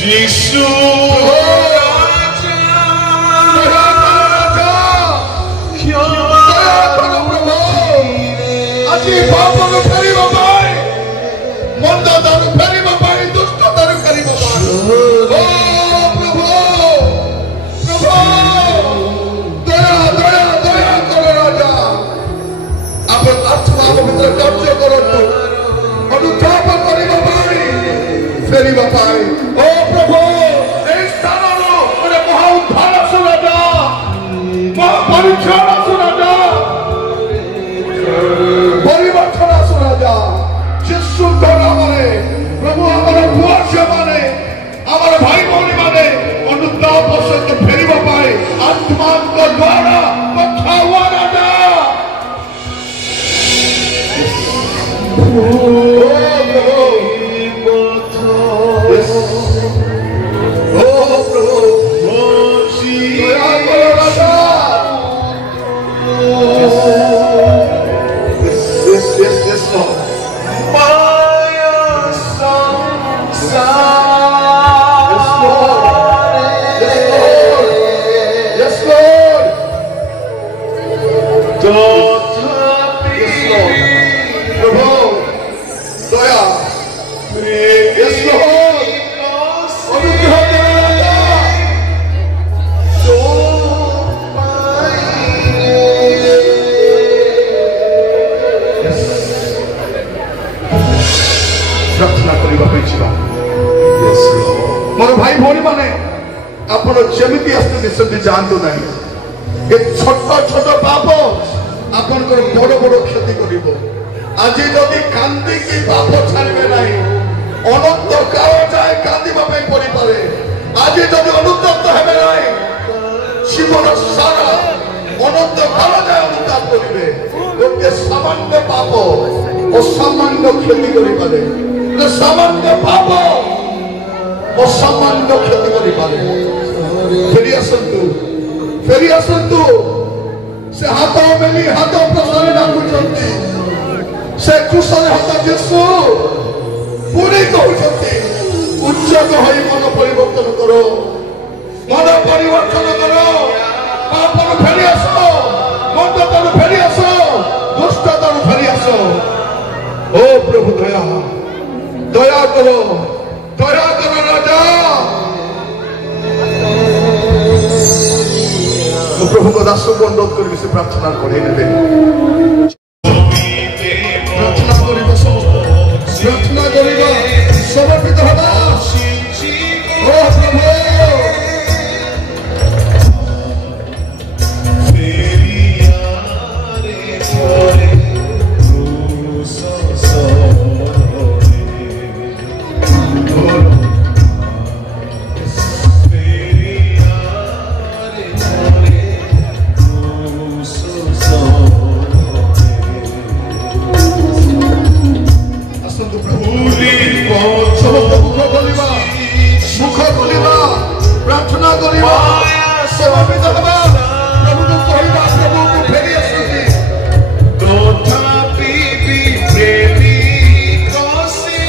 যিশু আজি পাপন ফেরিব পাই মন্দ দারু ফেরিব পাই দুষ্ট দারু ফেরিব পাই ও প্রভু দয়া দয়া দয়া করো রাজা আপন আত্মা পবিত্র কার্য করন্তু অনুতাপ করিব পাই ফেরিব পাই ও প্রভু এই স্থানରୁ ଗୋଟେ ମହା ଉଦ୍ଧାର ଆସୁ ରାଜା ମହା ପରିଚ୍ଛନ୍ନ ଆସୁ ରାଜା ପରିବର୍ତ୍ତନ ଆସୁ ରାଜା ଯୀଶୁଙ୍କ ନାମରେ ପ୍ରଭୁ ଆମର ପୁଅ ଝିଅମାନେ ଆମର ଭାଇ ଭଉଣୀମାନେ ଅନୁତାପ ସହିତ ଫେରିବା ପାଇଁ ଆତ୍ମାଙ୍କ ଦ୍ୱାରା କଥା ହୁଅ ରାଜା मोर भाई भौणी माने आपण जेमिति आस्ते दिसती जानतु नहीं ये छोट छोट पाप आपण को बड़ बड़ क्षति करिवो आज जदि कांदी की पाप छाड़बे नहीं अनंत काल जाए कांदीबा पे पड़ी पारे आज जदि अनुतप्त हेबे नहीं जीवन सारा अनंत काल जाए अनुताप करिवे गोटे सामान्य पाप असामान्य क्षति करि पारे सामान्य पाप असामान्य क्षति करि पारे फेरी आसंतु से हाथ मेली हाथ प्रसारे डाकुचंती से कुशल हाथ यीशु पूरी कहउचंती उच्चक होई मन परिवर्तन करो मन परिवर्तन करो पापन फेरी आसो मंदतन फेरी आसो दुष्टतन फेरी आसो ओ प्रभु दया दया करो राजा प्रभु को दास को अनुरोध कर प्रार्थना करे प्रार्थना करिबा समर्पित हबा ओ प्रभु प्रार्थना करिबा समर्पित हबा प्रभु को कहिबा प्रभु को फेरी आसुती तथापि प्रेमी कोसी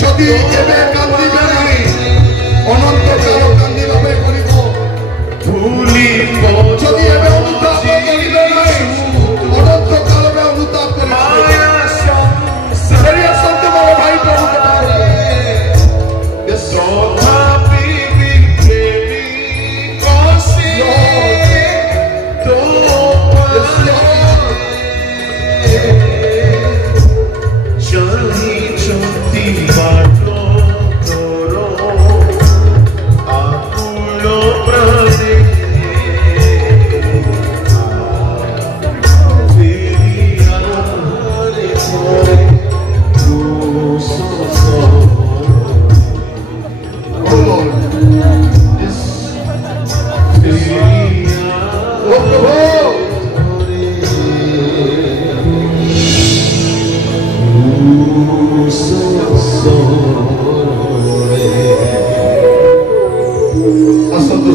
जदि एबे कांदिबे नहीं अनंत काल कांदिबा पे करिबो भूली जदि एबे अनुताप करिबे नहीं अनंत काल में अनुताप करिबो फेरी आसंतु मोर भाई प्रभु के पाखरे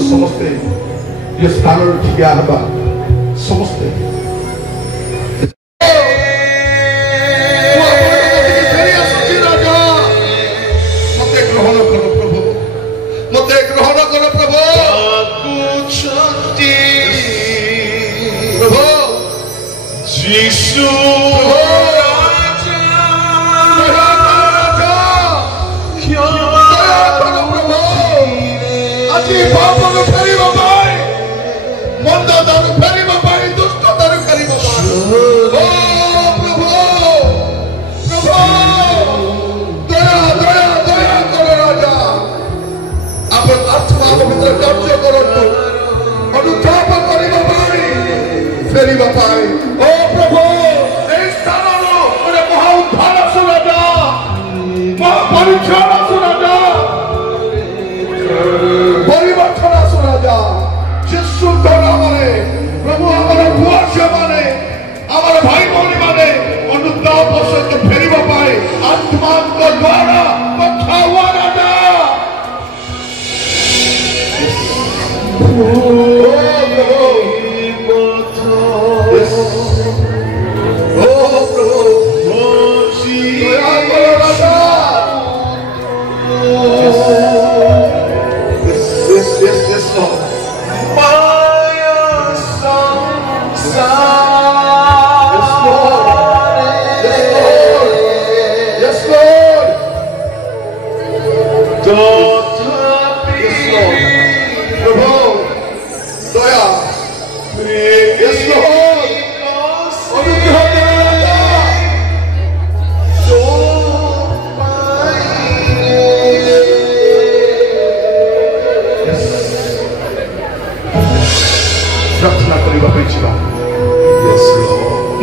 समस्ते ये स्थान ठिया हबा समस्ते मते ग्रहण करो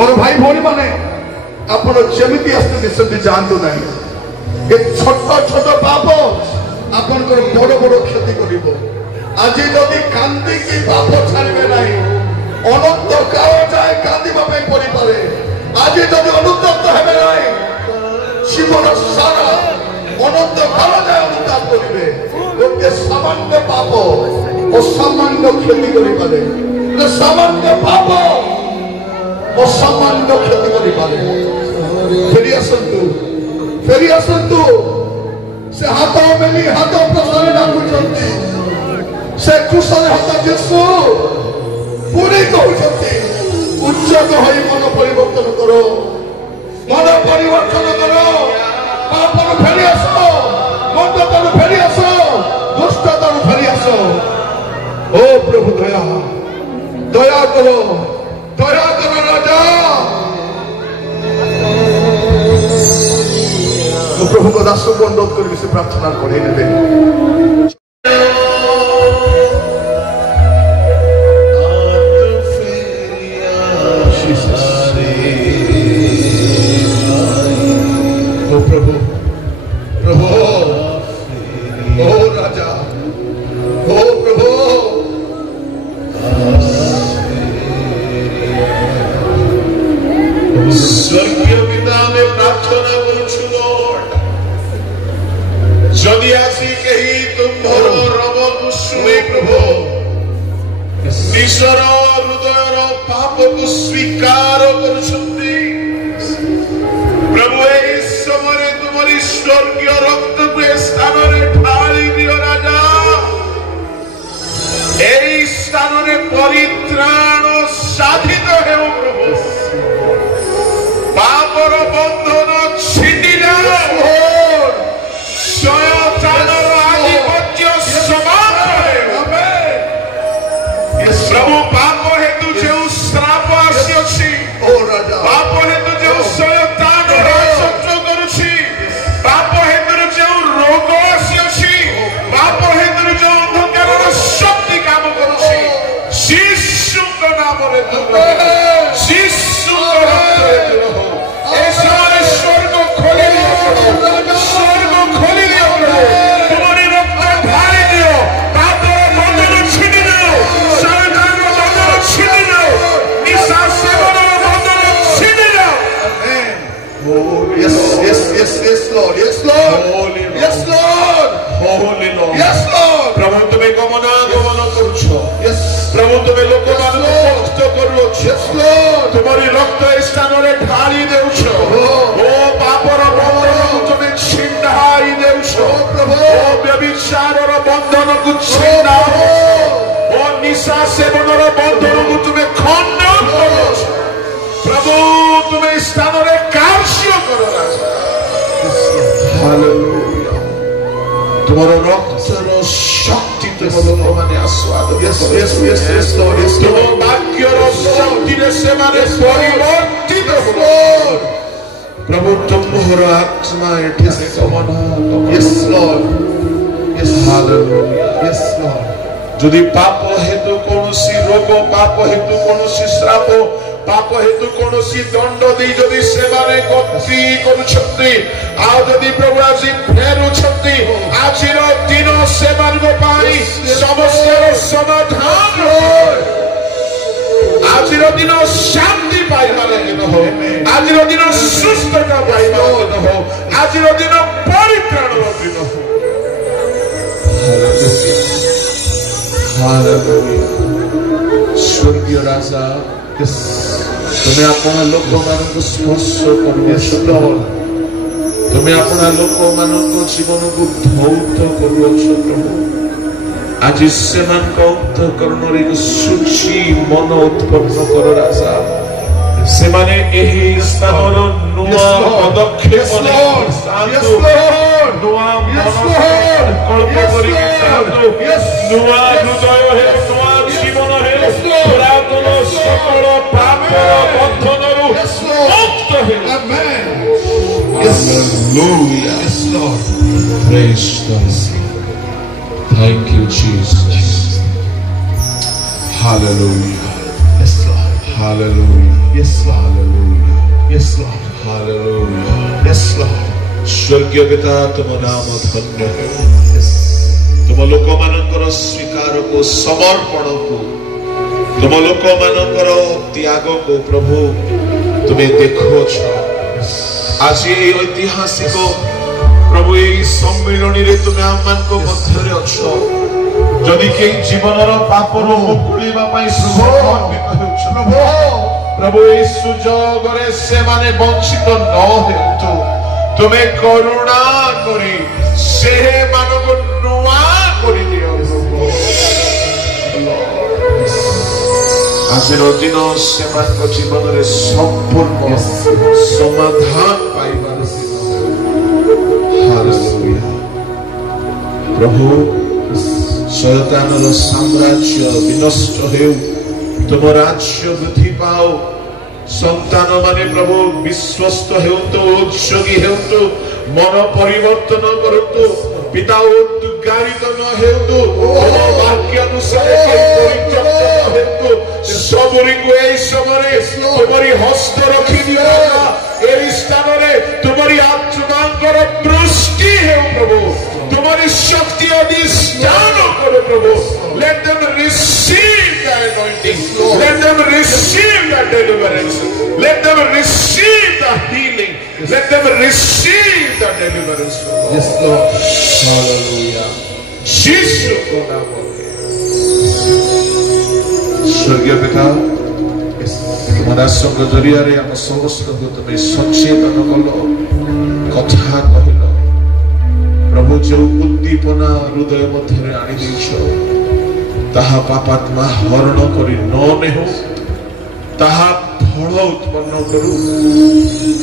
मोर भाई भौणी माने आपण जेमिति आस्ते दिसती जानतु नहीं ए छोट छोट पाप आपण बड़ बड़ क्षति करिवो आज जदि कांदी की पाप छाड़बे नहीं अनंत काल जाए कांदीबा पे पड़ी पारे आज जदि अनुतप्त हेबे नहीं जीवन सारा अनंत काल जाए अनुताप करिवे गोटे सामान्य पाप असामान्य क्षति करि पारे सामान्य पाप असामान्य क्षति करि पारे फेरी आसंतु से हाथ मेली हाथ प्रसारी डाकुचंती से कुशल हाथ जेसु पूरी कहउचंती उच्चक होई मन परिवर्तन करो मन परिवर्तन करो पापन फेरी आसो मंदतन फेरी आसो दुष्टतन फेरी आसो ओ प्रभु दया करो राजा प्रभु को दास को अनुरोध कर से प्रार्थना करे ओ प्रभु प्रभु ओ राजा ओ प्रभु स्वर्गीय पिता में प्रार्थना करूछु लॉर्ड जदि आसी कही तुम्हार रब को शुणे प्रभु निशर हृदयर पाप को स्वीकार करुछंती प्रभु ए समय तुम्हारी स्वर्गीय रक्त को स्थान रे ढाली दियो राजा ए स्थान रे परित्राण साधित हेउ प्रभु पापर बंधन छिंडी जाओ शयतानर आधिपत्य समाप्त प्रभु पाप हेतु जो श्राप आसी अछि पाप हेतु जो शयतान राजत्व करुछि पाप हेतु जो ତୁମର ରକ୍ତର ଶକ୍ତି ତୁମ ଲୋକମାନେ ଆସ୍ୱାଦନ ତୁମ ବାକ୍ୟର ଶକ୍ତିରେ ସେମାନେ ପରିବର୍ତ୍ତିତ ପ୍ରଭୁ ତୁମର ଆତ୍ମା ଏଠାରେ ଗମନ যদি পাপ হেতু কৌশি রোগ পাপ হেতু কৌশি শ্রাপ পাপ হেতু কৌশি দণ্ড দেই যদি সেমানে গতি করুছন্তি আ যদি প্রভু আজি ফেরুছন্তি আজির দিন সেমানক পাই সমস্যার সমাধান আজির দিন শান্তি পাইবা লাগে নহ আজির দিন সুস্থতা পাইবা লাগে নহ আজির দিন পরিত্রাণ লাগে নহ স্বর্গীয় রাজা তুমি আপনার লোক মানুষ স্পর্শ করুছ তুমি আপনার লোক মানুষ জীবনକୁ ধৌত করুছ প্রভু আজি সেମାନଙ୍କ অন্তঃকরণରେ ଏକ ସୂଚି ମନ ଉତ୍ପନ୍ନ କର ରାଜା ସେମାନେ ଏହି ସ୍ଥାନର ନୂଆ ପଦକ୍ଷେପ ନୂଆ ସଂକଳ୍ପ କରି ନୂଆ ହୃଦୟ ହେ ନୂଆ ଜୀବନ ହେ ପୁରାତନ ସକଳ ପାପର ବନ୍ଧନରୁ ମୁକ୍ତ ହେ Hallelujah. Yes, Lord. Praise God. Thank you, Jesus. Hallelujah. Yes, Lord. Hallelujah. Yes, Lord. Hallelujah. Yes, Lord. Hallelujah. Yes, Lord. स्वर्गीय पिता तुम नाम धन्य हो तुम लोक मानकर स्वीकार को समर्पण को तुम लोक मानकर त्याग को प्रभु तुम्हें देखो आज ऐतिहासिक प्रभु यही सम्मिलनी रे तुम्हें आम मान को मध्य अच्छो जदि कई जीवन पापर मुकुलिबा प्रभु यही सुजोग रे से माने वंचित न हेतु तुम्हें करुणा करी से मानव नुआ करी दियो आजिर दिन से मान जीवन रे संपूर्ण समाधान पाइबार हालेलुया प्रभु शैतानर साम्राज्य विनष्ट हेउ तुम राज्य वृद्धि पाओ संतान माने प्रभु विश्वस्त हेउतु उद्योगी हेउतु मन परिवर्तन करतु पिता उद्गारित न हेउतु वाक्य अनुसार परित्यक्त हेतु सबरी को एई समय तुम्हारी हस्त रखी दियो एई स्थान रे तुम्हारी आत्मांकर दृष्टि हे प्रभु तुम्हारी शक्ति अधिष्ठान करो प्रभु let them receive the anointing let them receive the deliverance let them receive the healing let them receive the deliverance yes Lord hallelujah Jesus को नाम स्वर्गीय पिता तुम्हारा संग जरिया रे हम समस्त को तुम्हें सचेतन कलो कथा कहलो प्रभु जो उद्दीपना हृदय मध्य आनी देछ ताहा पापात्मा हरण करी न नेहो ताहा फल उत्पन्न करू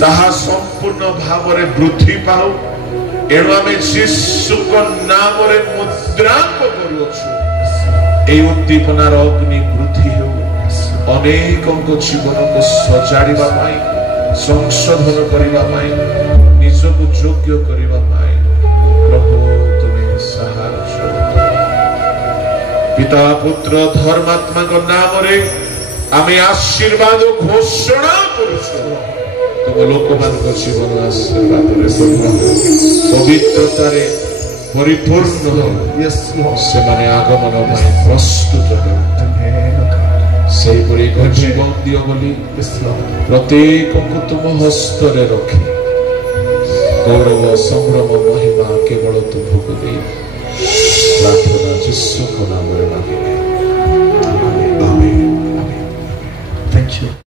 ताहा संपूर्ण भाव रे वृद्धि पाओ एणु आमे यीशुक नाम रे मुद्रांक करूछु ए उद्दीपनार अग्नि वृद्धि हो अनेकଙ୍କ जीवनକୁ ସଜାଡ଼ିବା ପାଇଁ ସଂଶୋଧନ କରିବା ପାଇଁ ନିଜକୁ ଯୋଗ୍ୟ କରିବା ପାଇଁ ପ୍ରଭୁ ତୁମେ ସାହାଯ୍ୟ पिता पुत्र धर्मात्माଙ୍କ ନାମରେ ଆମେ ଆଶୀର୍ବାଦ ଘୋଷଣା କରୁଛୁ ତୁମ ଲୋକମାନଙ୍କ ଜୀବନ ଆଶୀର୍ବାଦରେ ପବିତ୍ରତାରେ ପରିପୂର୍ଣ୍ଣ ସେମାନେ ଆଗମନ ପାଇଁ ପ୍ରସ୍ତୁତ ସେହିପରି ଏକ ଜୀବନ ଦିଅ ବୋଲି ପ୍ରତ୍ୟେକଙ୍କୁ ତୁମ ହସ୍ତରେ ରଖି ଗୌରବ ସଂଭ୍ରମ ମହିମା କେବଳ ତୁମକୁ ଦେଇ प्रार्थना जिसु को नाम में मांगे